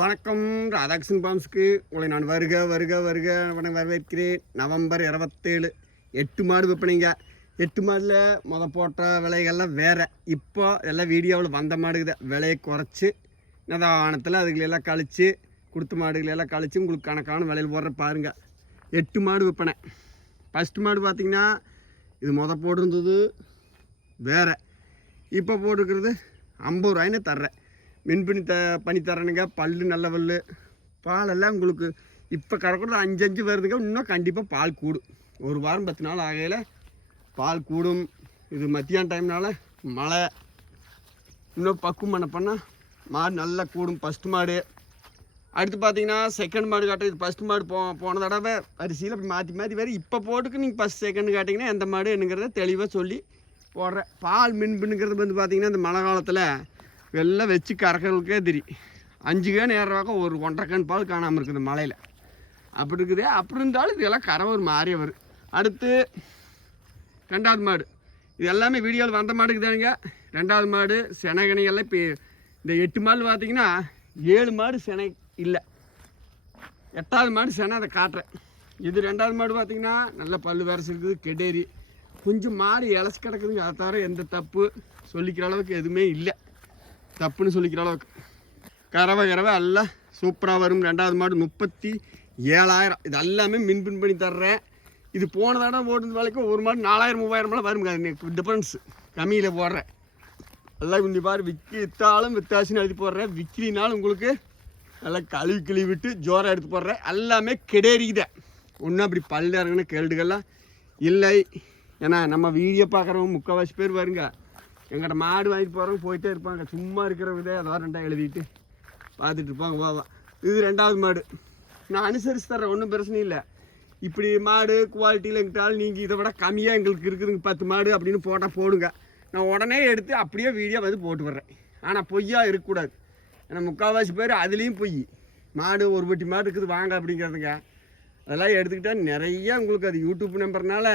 வணக்கம் ராதாகிருஷ்ணன் பாம்ஸ்க்கு. உங்களை நான் வருக வருக வருக வணக்கம் வரவேற்கிறேன். நவம்பர் இருபத்தேழு. எட்டு மாடு விற்பனைங்க. எட்டு மாடில் முத போட்ட விலைகள்லாம் வேறு. இப்போ எல்லாம் வீடியோவில் வந்த மாடுக்குது விலையை குறைச்சி நிதானத்தில் அதுகளெல்லாம் கழித்து கொடுத்த மாடுகளெல்லாம் கழித்து உங்களுக்கு கணக்கான விலையில் போடுற பாருங்கள் எட்டு மாடு விற்பனை. ஃபஸ்ட்டு மாடு பார்த்திங்கன்னா இது மொதல் போட்டிருந்தது வேறு. இப்போ போட்டிருக்கிறது ஐம்பது ரூபாய்னு தர்றேன். மின் பண்ணி த பண்ணி தரணுங்க. பல்லு நல்ல பல் பாலெல்லாம் உங்களுக்கு இப்போ கறக்கூட அஞ்சு அஞ்சு வருதுங்க. இன்னும் கண்டிப்பாக பால் கூடும். ஒரு வாரம் பத்து நாள் ஆகையில் பால் கூடும். இது மத்தியான டைம்னால மழை. இன்னும் பக்குவம் பண்ண பண்ணால் மாடு நல்லா கூடும். ஃபஸ்ட்டு மாடு. அடுத்து பார்த்தீங்கன்னா செகண்ட் மாடு காட்டும் இது ஃபஸ்ட் மாடு போ போன தடவை அரிசியில் அப்படி மாற்றி மாற்றி வேறு இப்போ போட்டுக்கு நீங்கள் ஃபஸ்ட் செகண்ட் காட்டிங்கன்னா எந்த மாடு என்னங்கிறத தெளிவாக சொல்லி போடுறேன். பால் மின்புங்கிறது வந்து பார்த்தீங்கன்னா இந்த மழை காலத்தில் வெள்ளை வச்சு கறக்கிறதுக்கே தெரியும் அஞ்சு கேன் ஏறுறவாக்க ஒரு ஒன்றரை கேன் பால் காணாமல் இருக்குது மழையில் அப்படி இருக்குது. அப்படி இருந்தாலும் இதெல்லாம் கரை ஒரு மாறிய வரும். அடுத்து ரெண்டாவது மாடு. இது எல்லாமே வீடியோவில் வந்த மாடுக்கு தானுங்க. ரெண்டாவது மாடு செனகணிகள்லாம் இப்போ இந்த எட்டு மாடு பார்த்தீங்கன்னா ஏழு மாடு செனை இல்லை. எட்டாவது மாடு செனை அதை காட்டுறேன். இது ரெண்டாவது மாடு பார்த்தீங்கன்னா நல்ல பல்லு வரசு இருக்குது கெடேரி. கொஞ்சம் மாடு இலச்சி கிடக்குதுங்க. அதை தவிர எந்த தப்பு சொல்லிக்கிற அளவுக்கு எதுவுமே இல்லை. தப்புன்னு சொல்லிக்கிற அளவுக்கு கறவை கறவை எல்லாம் சூப்பராக வரும். ரெண்டாவது மாடு முப்பத்தி ஏழாயிரம் இது எல்லாமே மின் பின் பண்ணி தர்றேன். இது போன தடவை போட்டது வேலைக்கு ஒரு மாடு நாலாயிரம் மூவாயிரம்லாம் வரும் டிஃப்ரென்ஸ் கம்மியில் போடுறேன். எல்லாம் கொஞ்சம் பாரு. விக்கி விற்றாலும் வித்தாசின்னு எழுதி போடுறேன். விற்கினாலும் உங்களுக்கு நல்லா கழுவி கிழி விட்டு ஜோராக எடுத்து போடுறேன். எல்லாமே கிடையாது ஒன்றும் அப்படி பல்லு இறங்கின கேள்விகள்லாம் இல்லை. ஏன்னா நம்ம வீடியோ பார்க்குறவங்க முக்கால்வாசி பேர் வருங்க. எங்கிட்ட மாடு வாங்கிட்டு போகிறவங்க போயிட்டே இருப்பாங்க. சும்மா இருக்கிறவங்க ஏதோ ரெண்டாக எழுதிட்டு பார்த்துட்டு இருப்பாங்க. போவா இது ரெண்டாவது மாடு. நான் அனுசரித்து தர்றேன். ஒன்றும் பிரச்சனை இல்லை. இப்படி மாடு குவாலிட்டியில் எங்கிட்டாலும் நீங்கள் இதை விட கம்மியாக எங்களுக்கு இருக்குதுங்க. பத்து மாடு அப்படின்னு போட்டால் போடுங்க. நான் உடனே எடுத்து அப்படியே வீடியோ வந்து போட்டு வர்றேன். ஆனால் பொய்யா இருக்கக்கூடாது. ஏன்னா முக்கால்வாசி பேர் அதுலேயும் பொய். மாடு ஒரு பட்டி மாடு இருக்குது வாங்க அப்படிங்கிறதுங்க. அதெல்லாம் எடுத்துக்கிட்டால் நிறைய உங்களுக்கு அது யூடியூப் நம்பர்னால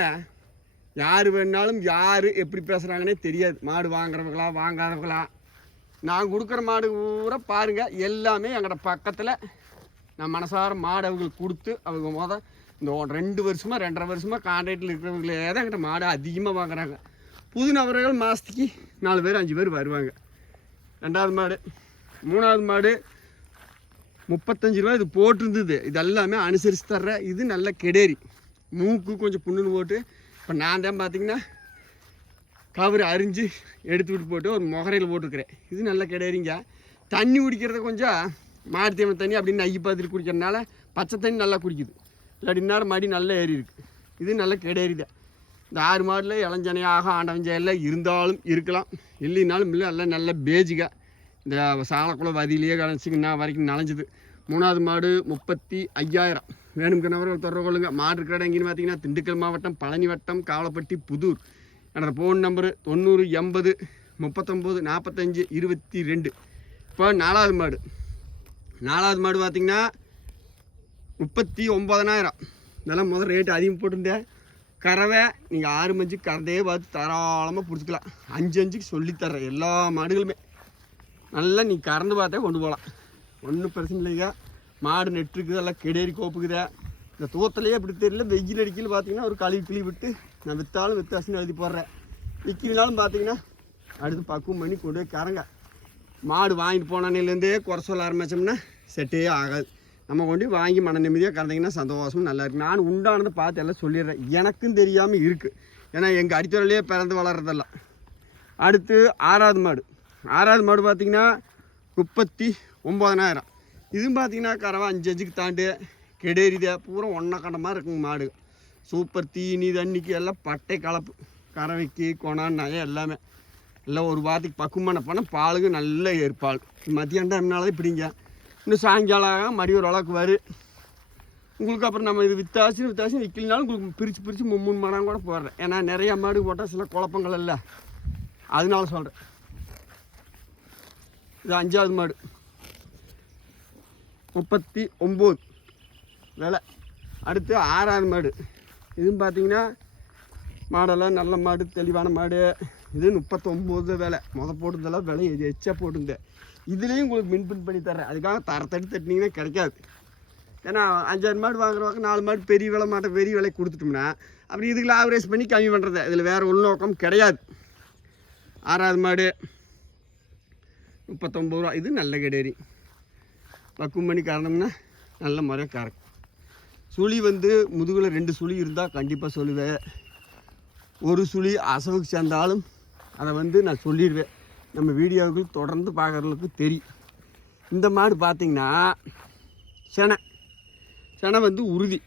யார் வேணாலும் யார் எப்படி பேசுகிறாங்கன்னே தெரியாது. மாடு வாங்குறவங்களா வாங்காதவங்களா. நான் கொடுக்குற மாடு பூரா பாருங்கள் எல்லாமே எங்கள்கிட்ட பக்கத்தில் நான் மனசார மாடு அவங்களுக்கு கொடுத்து அவங்க மொதல் இந்த ரெண்டு வருஷமாக ரெண்டரை வருஷமாக கான்ட்ராக்டில் இருக்கிறவங்களே தான் எங்கிட்ட மாடு அதிகமாக வாங்குறாங்க. புது நபர்கள் மாதத்துக்கு நாலு பேர் அஞ்சு பேர் வருவாங்க. ரெண்டாவது மாடு மூணாவது மாடு முப்பத்தஞ்சு ரூபா இது போட்டிருந்தது. இது எல்லாமே அனுசரித்து தர்ற இது நல்ல கெடேரி. மூக்கு கொஞ்சம் புண்ணுன்னு போட்டு இப்போ நான் தான் பார்த்தீங்கன்னா கவர் அரிஞ்சு எடுத்து விட்டு போட்டு ஒரு முகரையில் போட்டுருக்கிறேன். இது நல்லா கிடையாதுங்க தண்ணி குடிக்கிறத கொஞ்சம் மாடு தண்ணி அப்படின்னு நைய் பார்த்துட்டு குடிக்கிறதுனால பச்சை தண்ணி நல்லா குடிக்குது. இல்லாட்டி நேரம் மடி நல்லா ஏறி இருக்குது இது நல்ல கிடையாது இந்த ஆறு மாடில் இளஞ்சனையாக ஆண்டவஞ்ச இருந்தாலும் இருக்கலாம். இல்லைனாலும் இல்லை எல்லாம் நல்ல பேஜிக்காக இந்த சாலக்குளம் வதியிலேயே கலைச்சிங்கன்னா வரைக்கும் நனைஞ்சுது. மூணாவது மாடு முப்பத்தி ஐயாயிரம். வேணும்கிறவர்கள் தொடர்பு கொள்ளுங்கள் மாடு இருக்கிற இடம் எங்கேன்னு பார்த்தீங்கன்னா திண்டுக்கல் மாவட்டம் பழனி வட்டம் காவலப்பட்டி புதூர். எனது ஃபோன் நம்பரு தொண்ணூறு எண்பது முப்பத்தொம்போது நாற்பத்தஞ்சு இருபத்தி ரெண்டு. இப்போ நாலாவது மாடு. நாலாவது மாடு பார்த்திங்கன்னா முப்பத்தி ஒம்பதனாயிரம் இதெல்லாம் முதல் ரேட்டு அதிகம் போட்டிருந்தேன் கறவை நீங்கள் ஆறு மஞ்சு கறந்தே பார்த்து தாராளமாக பிடிச்சிக்கலாம். அஞ்சு அஞ்சுக்கு சொல்லித்தர்றேன் எல்லா மாடுகளுமே. நல்லா நீ கறந்து பார்த்தே கொண்டு போகலாம். ஒன்றும் பிரச்சனை இல்லைங்க மாடு நெட்டுருக்குது எல்லாம் கெடேரி கோப்புக்குதே. இந்த தூத்தலையே அப்படி தெரியல வெயில் அடிக்கல பார்த்தீங்கன்னா ஒரு கழுவி கிளி விட்டு நான் விற்றாலும் வித்தாசுன்னு எழுதி போடுறேன். விற்கினாலும் பார்த்தீங்கன்னா அடுத்து பக்குவம் பண்ணி கொண்டு போய் கறங்க. மாடு வாங்கிட்டு போனானிலேருந்தே குறை சொல்ல ஆரம்பித்தோம்னா செட்டே ஆகாது. நம்ம கொண்டு வாங்கி மன நிம்மதியாக கறந்தீங்கன்னா சந்தோஷமும் நல்லா இருக்கு நான் உண்டானதை பார்த்து எல்லாம் சொல்லிடுறேன். எனக்கும் தெரியாமல் இருக்குது ஏன்னா எங்கள் அடித்தொழிலே பிறந்து வளர்றதெல்லாம். அடுத்து ஆறாவது மாடு. ஆறாவது மாடு பார்த்தீங்கன்னா முப்பத்தி ஒம்பதனாயிரம் இதுவும் பார்த்தீங்கன்னா கறவை அஞ்சு அஞ்சுக்கு தாண்டு கெடேரிதே பூரா ஒன்றை கண்டமாக இருக்குங்க மாடு. சூப்பர் தீனி தண்ணிக்கு எல்லாம் பட்டை கலப்பு. கறவைக்கு கொணான் நகை எல்லாமே. எல்லாம் ஒரு வாரத்துக்கு பக்குவமான போனால் பாலுக்கு நல்ல ஏற்பால் மத்தியான டைம்னால இப்படிங்க. இன்னும் சாயங்காலம் மடி ஒரு அளவுக்கு வரும் உங்களுக்கு அப்புறம் நம்ம இது வித்தாசி வித்தாசி விற்கலனாலும் உங்களுக்கு பிரித்து பிரித்து மூணு மரம் கூட போடுறேன். ஏன்னா நிறையா மாடு போட்டால் சில குழப்பங்கள் இல்லை. அதனால சொல்கிறேன் இது அஞ்சாவது மாடு. முப்பத்தி ஒம்பது. விலை. அடுத்து ஆறாவது மாடு. இதுன்னு பார்த்தீங்கன்னா மாடெல்லாம் நல்ல மாடு தெளிவான மாடு. இது முப்பத்தொம்போது விலை. முத போட்டதெல்லாம் விலை எச்சா போட்டிருந்தேன். இதுலேயும் உங்களுக்கு மின்பின் பண்ணி தர்றேன். அதுக்காக தரத்தடி தட்டினீங்கன்னா கிடைக்காது. ஏன்னா அஞ்சாறு மாடு வாங்குறவங்க நாலு மாடு பெரிய விலை மாட்டை பெரிய விலை கொடுத்துட்டோம்னா அப்புறம் இதுக்குள்ள ஆவரேஜ் பண்ணி கம்மி பண்ணுறது இதில் வேறு உள்நோக்கம் கிடையாது. ஆறாவது மாடு. முப்பத்தொம்பது ரூபா. இது நல்ல கடேரி. பக்குவம் பண்ணி கறந்தோம்னா நல்ல முறையாக கறக்கும். சுழி வந்து முதுகில் ரெண்டு சுழி இருந்தால் கண்டிப்பாக சொல்லுவேன். ஒரு சுழி அசவுக்கு சேர்ந்தாலும் அதை வந்து நான் சொல்லிடுவேன். நம்ம வீடியோவுக்கு தொடர்ந்து பார்க்குறவங்களுக்கு தெரியும். இந்த மாடு பார்த்தீங்கன்னா செனை. செனை வந்து உறுதி.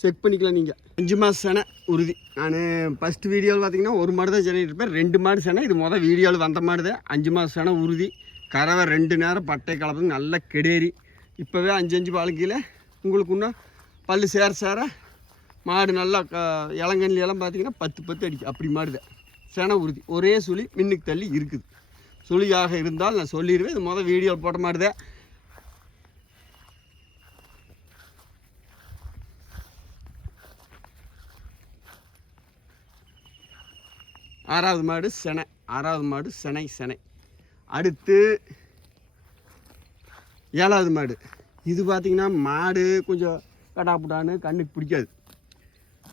செக் பண்ணிக்கலாம் நீங்கள் அஞ்சு மாதம் செனை உறுதி. நான் ஃபஸ்ட்டு வீடியோவில் பார்த்தீங்கன்னா ஒரு மாடு தான் சென்னை இருப்பேன். ரெண்டு மாடு செனை. இது மொதல் வீடியோவில் வந்த மாடு தான். அஞ்சு மாதம் செனை உறுதி. கறவை ரெண்டு நேரம் பட்டை கலப்பு நல்லா கெடேரி. இப்போவே அஞ்சு அஞ்சு வாழ்க்கையில் உங்களுக்கு இன்னும் பல் சேர சேர மாடு நல்லா க இளங்கண்ணி எல்லாம் பார்த்தீங்கன்னா பத்து பத்து அடிக்கும் அப்படி மாடுது. சென உறுதி. ஒரே சுழி மின்னுக்கு தள்ளி இருக்குது. சுழியாக இருந்தால் நான் சொல்லிடுவேன். இது மொதல் வீடியோ போட்ட மாடுதே. ஆறாவது மாடு செனை. ஆறாவது மாடு செனை செனை. அடுத்து ஏழாவது மாடு. இது பார்த்தீங்கன்னா மாடு கொஞ்சம் கடாப்புடான்னு கண்ணுக்கு பிடிக்காது.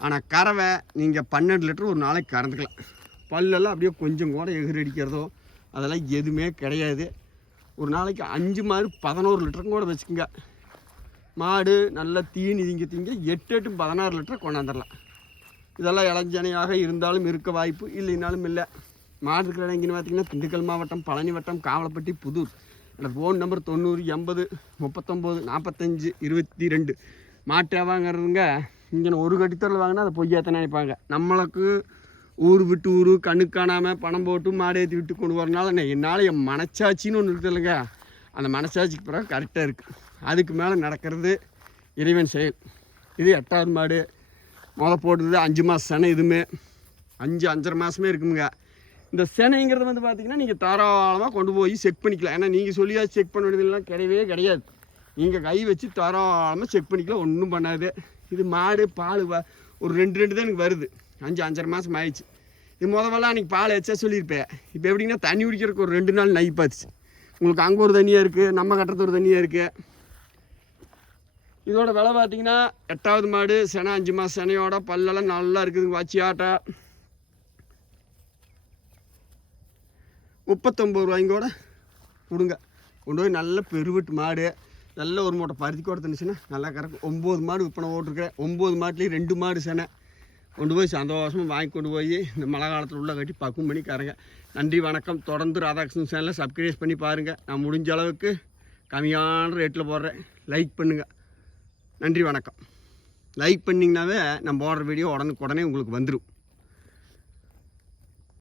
ஆனால் கறவை நீங்கள் பன்னெண்டு லிட்டர் ஒரு நாளைக்கு கறந்துக்கலாம். பல்லெல்லாம் அப்படியே கொஞ்சம் கூட எகிரி அடிக்கிறதோ அதெல்லாம் எதுவுமே கிடையாது. ஒரு நாளைக்கு அஞ்சு மாடு பதினோரு லிட்டரும் கூட வச்சுக்கோங்க. மாடு நல்லா தீனி திங்க திங்க எட்டு எட்டு பதினாறு லிட்டர் கொண்டாந்துடலாம். இதெல்லாம் இளஞ்சனையாக இருந்தாலும் இருக்க வாய்ப்பு இல்லைனாலும் இல்லை. மாடு இருக்கிற இடம் எங்கேன்னு திண்டுக்கல் மாவட்டம் பழனி வட்டம் காவலப்பட்டி புதூர். என்னோடய ஃபோன் நம்பர் தொண்ணூறு எண்பது முப்பத்தொம்போது நாற்பத்தஞ்சு இருபத்தி ரெண்டு மாட்டை வாங்குறதுங்க இங்கே ஒரு கட்டித்தரில் வாங்கினா அதை பொய்யாத்த நினைப்பாங்க. நம்மளுக்கு ஊர் விட்டு ஊர் கண்ணு காணாமல் பணம் போட்டு மாடு ஏற்றி விட்டு கொண்டு வரனால நான் என்னால் என் மனச்சாட்சின்னு ஒன்று இருக்குது இல்லைங்க. அந்த மனச்சாட்சிக்கு பிறகு கரெக்டாக இருக்குது அதுக்கு மேலே நடக்கிறது இறைவன் செயல். இது எட்டாவது மாடு. முத போட்டது அஞ்சு மாதம் செனை இதுவுமே. அஞ்சு அஞ்சரை மாதமே இருக்குமுங்க. இந்த செனைங்கிறது வந்து பார்த்தீங்கன்னா நீங்கள் தாராளமாக கொண்டு போய் செக் பண்ணிக்கலாம். ஏன்னா நீங்கள் சொல்லியா செக் பண்ண வேண்டியதுலாம் கிடையவே கிடையாது. நீங்கள் கை வச்சு தாராளமாக செக் பண்ணிக்கலாம். ஒன்றும் பண்ணாது. இது மாடு பால் வ ஒரு ரெண்டு ரெண்டு தான் எனக்கு வருது. அஞ்சு அஞ்சரை மாதம் ஆயிடுச்சு. இது முதவெல்லாம் அன்றைக்கி பால் எச்சா சொல்லியிருப்பேன். இப்போ எப்படின்னா தண்ணி குடிக்கிறதுக்கு ஒரு ரெண்டு நாள் நைப்பாச்சு உங்களுக்கு அங்கே ஒரு தண்ணியாக இருக்குது நம்ம கட்டுறது ஒரு தண்ணியாக இருக்குது இதோட விலை பார்த்தீங்கன்னா எட்டாவது மாடு செனை அஞ்சு மாதம் செனையோட பல்லெல்லாம் நல்லா இருக்குதுங்க வச்சி ஆட்டை முப்பத்தொம்பது ரூபாய்ங்கூட கொடுங்க. கொண்டு போய் நல்ல பெருவெட்டு மாடு நல்ல ஒரு மூட்டை பருத்தி கூட தந்துச்சுன்னா நல்லா கறக்கும். ஒம்பது மாடு விற்பனை ஓட்டிருக்கேன் ஒம்பது மாட்டுலேயும் ரெண்டு மாடு செனை. கொண்டு போய் சந்தோஷமாக வாங்கி கொண்டு போய் இந்த மழை காலத்தில் உள்ள கட்டி பக்குவம் பண்ணி கறங்க. நன்றி வணக்கம். தொடர்ந்து ராதாகிருஷ்ணன் சேனலை சப்ஸ்கிரைப் பண்ணி பாருங்கள் நான் முடிஞ்ச அளவுக்கு கம்மியான ரேட்டில் போடுறேன். லைக் பண்ணுங்கள் நன்றி வணக்கம். லைக் பண்ணிங்கனாவே நம்ம போடுற வீடியோ உடனுக்குடனே உங்களுக்கு வந்துடும்